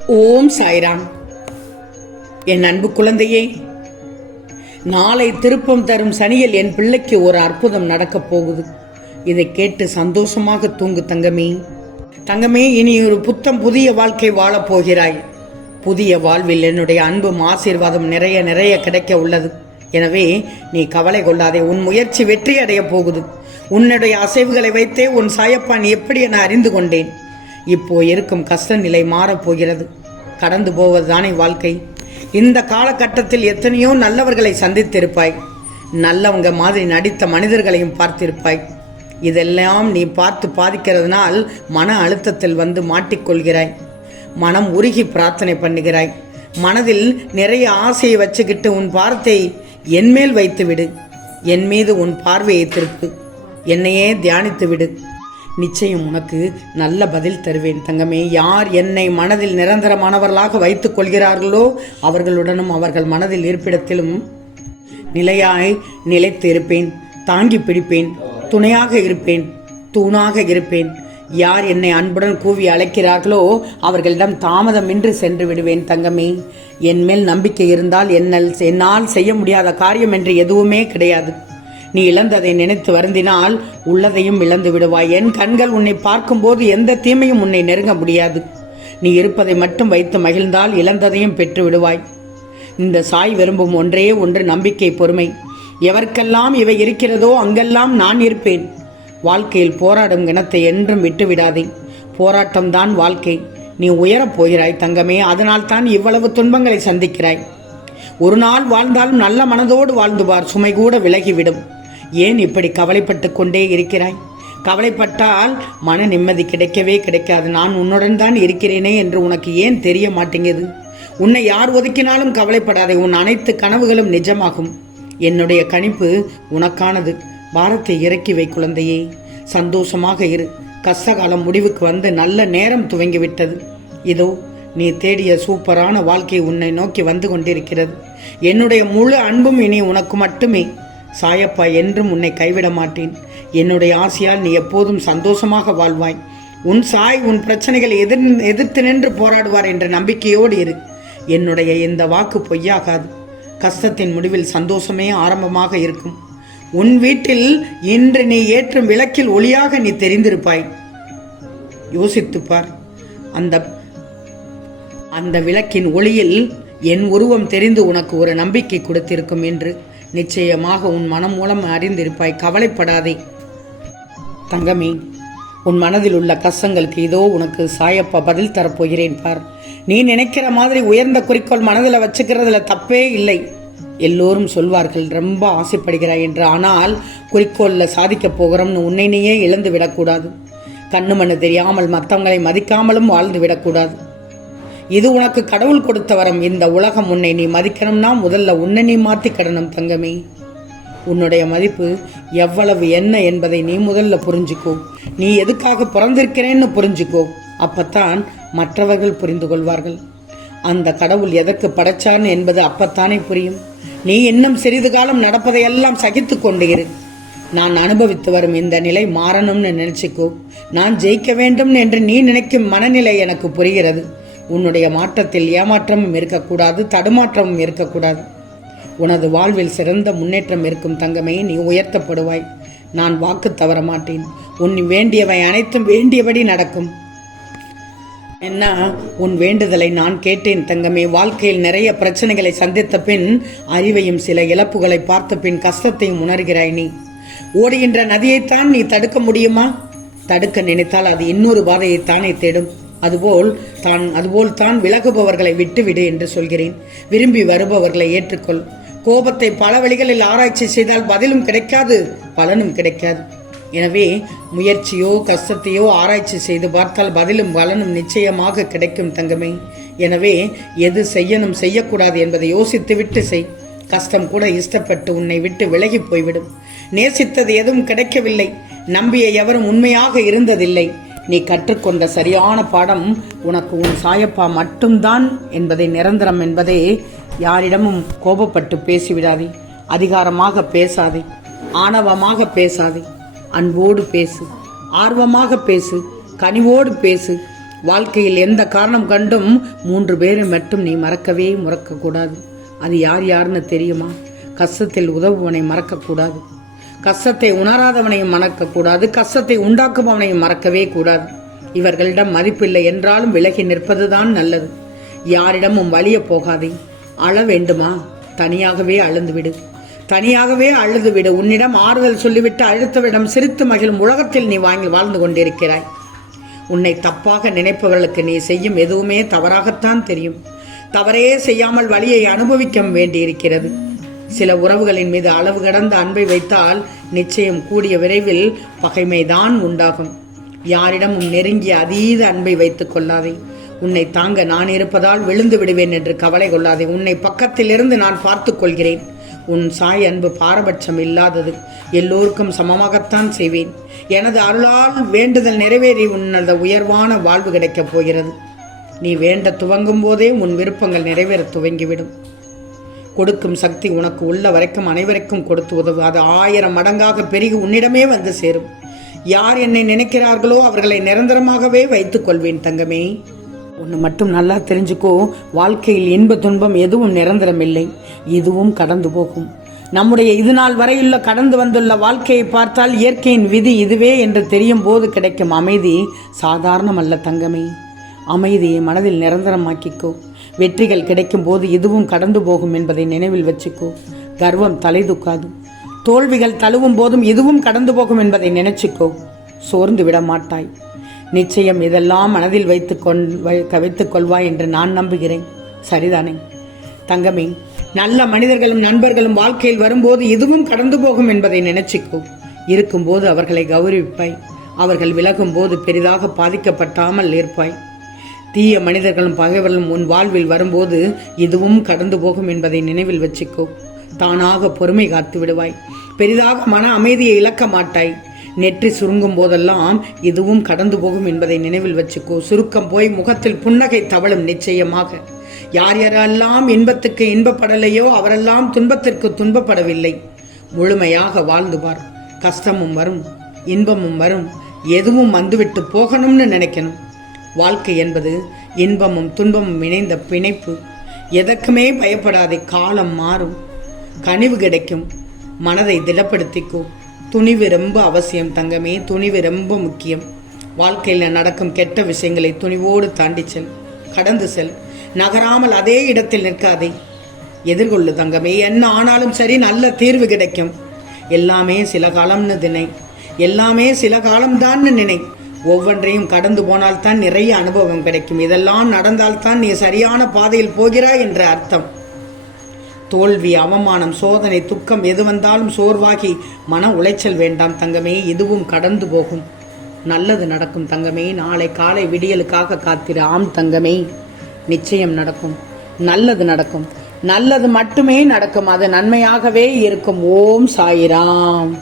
ஓம் சாய்ராம். என் அன்பு குழந்தையே, நாளை திருப்பம் தரும் சனியில் என் பிள்ளைக்கு ஒரு அற்புதம் நடக்கப் போகுது. இதை கேட்டு சந்தோஷமாக தூங்கு தங்கமே. தங்கமே, இனி ஒரு புத்தம் புதிய வாழ்க்கை வாழப் போகிறாய். புதிய வாழ்வில் என்னுடைய அன்பும் ஆசீர்வாதம் நிறைய நிறைய கிடைக்க உள்ளது. எனவே நீ கவலை கொள்ளாதே. உன் முயற்சி வெற்றி அடைய போகுது. உன்னுடைய அசைவுகளை வைத்தே உன் சாயப்பா நீ எப்படி என அறிந்து கொண்டேன். இப்போ இருக்கும் கஷ்ட நிலை மாறப்போகிறது. கடந்து போவதுதானே வாழ்க்கை. இந்த காலகட்டத்தில் எத்தனையோ நல்லவர்களை சந்தித்திருப்பாய். நல்லவங்க மாதிரி நடித்த மனிதர்களையும் பார்த்திருப்பாய். இதெல்லாம் நீ பார்த்து பாதிக்கிறதுனால் மன அழுத்தத்தில் வந்து மாட்டிக்கொள்கிறாய். மனம் உருகி பிரார்த்தனை பண்ணுகிறாய். மனதில் நிறைய ஆசையை வச்சுக்கிட்டு உன் பாரத்தை என்மேல் வைத்து விடு. என் மீது உன் பார்வையை திருப்பு. என்னையே தியானித்து விடு. நிச்சயம் உனக்கு நல்ல பதில் தருவேன் தங்கமே. யார் என்னை மனதில் நிரந்தரமானவர்களாக வைத்துக் கொள்கிறார்களோ அவர்களுடனும் அவர்கள் மனதில் இருப்பிடத்திலும் நிலையாய் நிலைத்து இருப்பேன். தாங்கி பிடிப்பேன். துணையாக இருப்பேன். தூணாக இருப்பேன். யார் என்னை அன்புடன் கூவி அழைக்கிறார்களோ அவர்களிடம் தாமதமின்றி சென்று விடுவேன் தங்கமே. என் மேல் நம்பிக்கை இருந்தால் என்னால் செய்ய முடியாத காரியம் என்று எதுவுமே கிடையாது. நீ இழந்ததை நினைத்து வருந்தினால் உள்ளதையும் இழந்து விடுவாய். என் கண்கள் உன்னை பார்க்கும்போது எந்த தீமையும் உன்னை நெருங்க முடியாது. நீ இருப்பதை மட்டும் வைத்து மகிழ்ந்தால் இழந்ததையும் பெற்று விடுவாய். இந்த சாய் விரும்பும் ஒன்றே ஒன்று நம்பிக்கை, பொறுமை. எவருக்கெல்லாம் இவை இருக்கிறதோ அங்கெல்லாம் நான் இருப்பேன். வாழ்க்கையில் போராடும் இனத்தை என்றும் விட்டுவிடாதே. போராட்டம்தான் வாழ்க்கை. நீ உயரப் போகிறாய் தங்கமே. அதனால் தான் இவ்வளவு துன்பங்களை சந்திக்கிறாய். ஒரு நாள் வாழ்ந்தாலும் நல்ல மனதோடு வாழ்ந்து பார். சுமை கூட விலகிவிடும். ஏன் இப்படி கவலைப்பட்டு கொண்டே இருக்கிறாய்? கவலைப்பட்டால் மன நிம்மதி கிடைக்கவே கிடைக்காது. நான் உன்னுடன் தான் இருக்கிறேனே என்று உனக்கு ஏன் தெரிய மாட்டேங்குது? உன்னை யார் ஒதுக்கினாலும் கவலைப்படாதே. உன் அனைத்து கனவுகளும் நிஜமாகும். என்னுடைய கணிப்பு உனக்கானது. பாரத்தை இறக்கி வை குழந்தையே. சந்தோஷமாக இரு. கஷ்டகாலம் முடிவுக்கு வந்து நல்ல நேரம் துவங்கிவிட்டது. இதோ நீ தேடிய சூப்பரான வாழ்க்கை உன்னை நோக்கி வந்து கொண்டிருக்கிறது. என்னுடைய முழு அன்பும் இனி உனக்கு மட்டுமே. சாயப்பா என்றும் உன்னை கைவிட மாட்டேன். என்னுடைய ஆசையால் நீ எப்போதும் சந்தோஷமாக வாழ்வாய். உன் சாய் உன் பிரச்சனைகளை எதிர்த்து நின்று போராடுவார் என்ற நம்பிக்கையோடு இரு. என்னுடைய இந்த வாக்கு பொய்யாகாது. கஷ்டத்தின் முடிவில் சந்தோஷமே ஆரம்பமாக இருக்கும். உன் வீட்டில் இன்று நீ ஏற்றும் விளக்கில் ஒளியாக நீ தெரிந்திருப்பாய். யோசித்துப்பார். அந்த விளக்கின் ஒளியில் என் உருவம் தெரிந்து உனக்கு ஒரு நம்பிக்கை கொடுத்திருக்கும் என்று நிச்சயமாக உன் மனம் மூலம் அறிந்திருப்பாய். கவலைப்படாதே தங்கமே. உன் மனதில் உள்ள கஷ்டங்களுக்கு இதோ உனக்கு சாயப்பா பதில் தரப்போகிறேன் பார். நீ நினைக்கிற மாதிரி உயர்ந்த குறிக்கோள் மனதில் வச்சுக்கிறதுல தப்பே இல்லை. எல்லோரும் சொல்வார்கள் ரொம்ப ஆசைப்படுகிறாய் என்று. ஆனால் குறிக்கோளில் சாதிக்க போகிறோம்னு உன்னை நீயே இழந்து விடக்கூடாது. கண்ணு மண்ணு தெரியாமல் மற்றவங்களை மதிக்காமலும் வாழ்ந்து விடக்கூடாது. இது உனக்கு கடவுள் கொடுத்த வரம். இந்த உலகம் உன்னை நீ மதிக்கணும்னா முதல்ல உன்னை நீ மாற்றிக்கிடணும் தங்கமே. உன்னுடைய மதிப்பு எவ்வளவு என்ன என்பதை நீ முதல்ல புரிஞ்சுக்கோ. நீ எதுக்காக பிறந்திருக்கிறேன்னு புரிஞ்சுக்கோ. அப்பத்தான் மற்றவர்கள் புரிந்து கொள்வார்கள். அந்த கடவுள் எதற்கு படைச்சான்னு என்பது அப்பத்தானே புரியும். நீ இன்னும் சிறிது காலம் நடப்பதையெல்லாம் சகித்து கொண்டு இரு. நான் அனுபவித்து வரும் இந்த நிலை மாறணும்னு நினைச்சுக்கோ. நான் ஜெயிக்க வேண்டும் என்று நீ நினைக்கும் மனநிலை எனக்கு புரிகிறது. உன்னுடைய மாற்றத்தில் ஏமாற்றமும் இருக்கக்கூடாது, தடுமாற்றமும் இருக்கக்கூடாது. உனது வாழ்வில் சிறந்த முன்னேற்றம் இருக்கும் தங்கமே. நீ உயர்த்தப்படுவாய். நான் வாக்கு தவற மாட்டேன். உன் வேண்டியவை அனைத்தும் வேண்டியபடி நடக்கும். என்ன, உன் வேண்டுதலை நான் கேட்டேன் தங்கமே. வாழ்க்கையில் நிறைய பிரச்சனைகளை சந்தித்த பின் அறிவையும் சில இழப்புகளை பார்த்த பின் கஷ்டத்தையும் உணர்கிறாய். நீ ஓடுகின்ற நதியைத்தான் நீ தடுக்க முடியுமா? தடுக்க நினைத்தால் அது இன்னொரு பாதையைத்தானே தேடும். அதுபோல் தான் விலகுபவர்களை விட்டுவிடு என்று சொல்கிறேன். விரும்பி வருபவர்களை ஏற்றுக்கொள். கோபத்தை பல வழிகளில் ஆராய்ச்சி செய்தால் பதிலும் கிடைக்காது, பலனும் கிடைக்காது. எனவே முயற்சியோ கஷ்டத்தையோ ஆராய்ச்சி செய்து பார்த்தால் பதிலும் பலனும் நிச்சயமாக கிடைக்கும் தங்கமே. எனவே எது செய்யணும் செய்யக்கூடாது என்பதை யோசித்து விட்டு செய். கஷ்டம் கூட இஷ்டப்பட்டு உன்னை விட்டு விலகி போய்விடும். நேசித்தது எதுவும் கிடைக்கவில்லை. நம்பிய எவரும் உண்மையாக இருந்ததில்லை. நீ கற்றுக்கொண்ட சரியான பாடம் உனக்கு உன் சாயப்பா மட்டும்தான் என்பதை நிரந்தரம் என்பதே. யாரிடமும் கோபப்பட்டு பேசிவிடாதே. அதிகாரமாக பேசாதே. ஆணவமாக பேசாதே. அன்போடு பேசு. ஆர்வமாக பேசு. கனிவோடு பேசு. வாழ்க்கையில் எந்த காரணம் கண்டும் 3 பேரை மட்டும் நீ மறக்கக்கூடாது. அது யாருன்னு தெரியுமா? கஷ்டத்தில் உதவுவனை மறக்கக்கூடாது, கஷ்டத்தை உணராதவனையும் மறக்கக்கூடாது, கஷ்டத்தை உண்டாக்குபவனையும் மறக்கவே கூடாது. இவர்களிடம் மதிப்பில்லை என்றாலும் விலகி நிற்பதுதான் நல்லது. யாரிடமும் வலிய போகாதே. அழ வேண்டுமா? தனியாகவே அழுது விடு. உன்னிடம் ஆறுதல் சொல்லிவிட்டு அழுத்தவிடம் சிரித்து மகிழும் உலகத்தில் நீ வாழ்ந்து கொண்டிருக்கிறாய். உன்னை தப்பாக நினைப்பவர்களுக்கு நீ செய்யும் எதுவுமே தவறாகத்தான் தெரியும். தவறே செய்யாமல் வலியை அனுபவிக்க வேண்டியிருக்கிறது. சில உறவுகளின் மீது அளவு கடந்த அன்பை வைத்தால் நிச்சயம் கூடிய விரைவில் பகைமைதான் உண்டாகும். யாரிடமும் நெருங்கிய அதீத அன்பை வைத்துக் கொள்ளாதே. உன்னை தாங்க நான் இருப்பதால் விழுந்து விடுவேன் என்று கவலை கொள்ளாதே. உன்னை பக்கத்தில் இருந்து நான் பார்த்துக் கொள்கிறேன். உன் சாய் அன்பு பாரபட்சம் இல்லாதது. எல்லோருக்கும் சமமாகத்தான் செய்வேன். எனது அருளால் வேண்டுதல் நிறைவேறி உன்னது உயர்வான வாழ்வு கிடைக்கப் போகிறது. நீ வேண்ட துவங்கும் போதே உன் விருப்பங்கள் நிறைவேற துவங்கிவிடும். கொடுக்கும் சக்தி உனக்கு உள்ள வரைக்கும் அனைவருக்கும் கொடுத்து உதவு. அது 1000 மடங்காக பெருகி உன்னிடமே வந்து சேரும். யார் என்னை நினைக்கிறார்களோ அவர்களை நிரந்தரமாகவே வைத்துக் கொள்வேன் தங்கமே. ஒன்று மட்டும் நல்லா தெரிஞ்சுக்கோ, வாழ்க்கையில் இன்ப துன்பம் எதுவும் நிரந்தரம் இல்லை. இதுவும் கடந்து போகும். நம்முடைய இது நாள் வரையுள்ள கடந்து வந்துள்ள வாழ்க்கையை பார்த்தால் இயற்கையின் விதி இதுவே என்று தெரியும் போது கிடைக்கும் அமைதி சாதாரணம் அல்ல தங்கமே. அமைதியை மனதில் நிரந்தரமாக்கிக்கோ. வெற்றிகள் கிடைக்கும் போது இதுவும் கடந்து போகும் என்பதை நினைவில் வச்சுக்கோ. கர்வம் தலை தூக்காது. தோல்விகள் தழுவும் போதும் இதுவும் கடந்து போகும் என்பதை நினைச்சுக்கோ. சோர்ந்து விட மாட்டாய். நிச்சயம் இதெல்லாம் மனதில் வைத்துக் கொள்வாய் என்று நான் நம்புகிறேன். சரிதானே தங்கமே? நல்ல மனிதர்களும் நண்பர்களும் வாழ்க்கையில் வரும்போது இதுவும் கடந்து போகும் என்பதை நினைச்சுக்கோ. இருக்கும்போது அவர்களை கௌரவிப்பாய். அவர்கள் விலகும் போது பெரிதாக பாதிக்கப்பட்டாமல் இருப்பாய். தீய மனிதர்களும் பகைவர்களும் உன் வாழ்வில் வரும்போது இதுவும் கடந்து போகும் என்பதை நினைவில் வச்சுக்கோ. தானாக பொறுமை காத்து விடுவாய். பெரிதாக மன அமைதியை இழக்க மாட்டாய். நெற்றி சுருங்கும் போதெல்லாம் இதுவும் கடந்து போகும் என்பதை நினைவில் வச்சுக்கோ. சுருக்கம் போய் முகத்தில் புன்னகை தவழும் நிச்சயமாக. யாரெல்லாம் இன்பத்துக்கு இன்பப்படலையோ அவரெல்லாம் துன்பத்திற்கு துன்பப்படவில்லை. முழுமையாக வாழ்ந்து பார். கஷ்டமும் வரும், இன்பமும் வரும். எதுவும் வந்துவிட்டு போகணும்னு நினைக்கணும். வாழ்க்கை என்பது இன்பமும் துன்பமும் இணைந்த பிணைப்பு. எதற்குமே பயப்படாதே. காலம் மாறும், கனிவு கிடைக்கும். மனதை திடப்படுத்திக்கோ. துணிவு ரொம்ப அவசியம் தங்கமே. துணிவு ரொம்ப முக்கியம். வாழ்க்கையில் நடக்கும் கெட்ட விஷயங்களை துணிவோடு தாண்டி செல். கடந்து செல். நகராமல் அதே இடத்தில் நிற்காதே. எதிர்கொள்ளு தங்கமே. என்ன ஆனாலும் சரி, நல்ல தீர்வு கிடைக்கும். எல்லாமே சில காலம்னு நினை. எல்லாமே சில காலம்தான் நினை. ஒவ்வொன்றையும் கடந்து போனால்தான் நிறைய அனுபவம் கிடைக்கும். இதெல்லாம் நடந்தால்தான் நீ சரியான பாதையில் போகிறாய் என்ற அர்த்தம். தோல்வி, அவமானம், சோதனை, துக்கம் எது வந்தாலும் சோர்வாகி மன உளைச்சல் வேண்டாம் தங்கமே. இதுவும் கடந்து போகும். நல்லது நடக்கும் தங்கமே. நாளை காலை விடியலுக்காக காத்திரு. ஆம் தங்கமே, நிச்சயம் நடக்கும். நல்லது நடக்கும். நல்லது மட்டுமே நடக்கும். அது நன்மையாகவே இருக்கும். ஓம் சாயிராம்.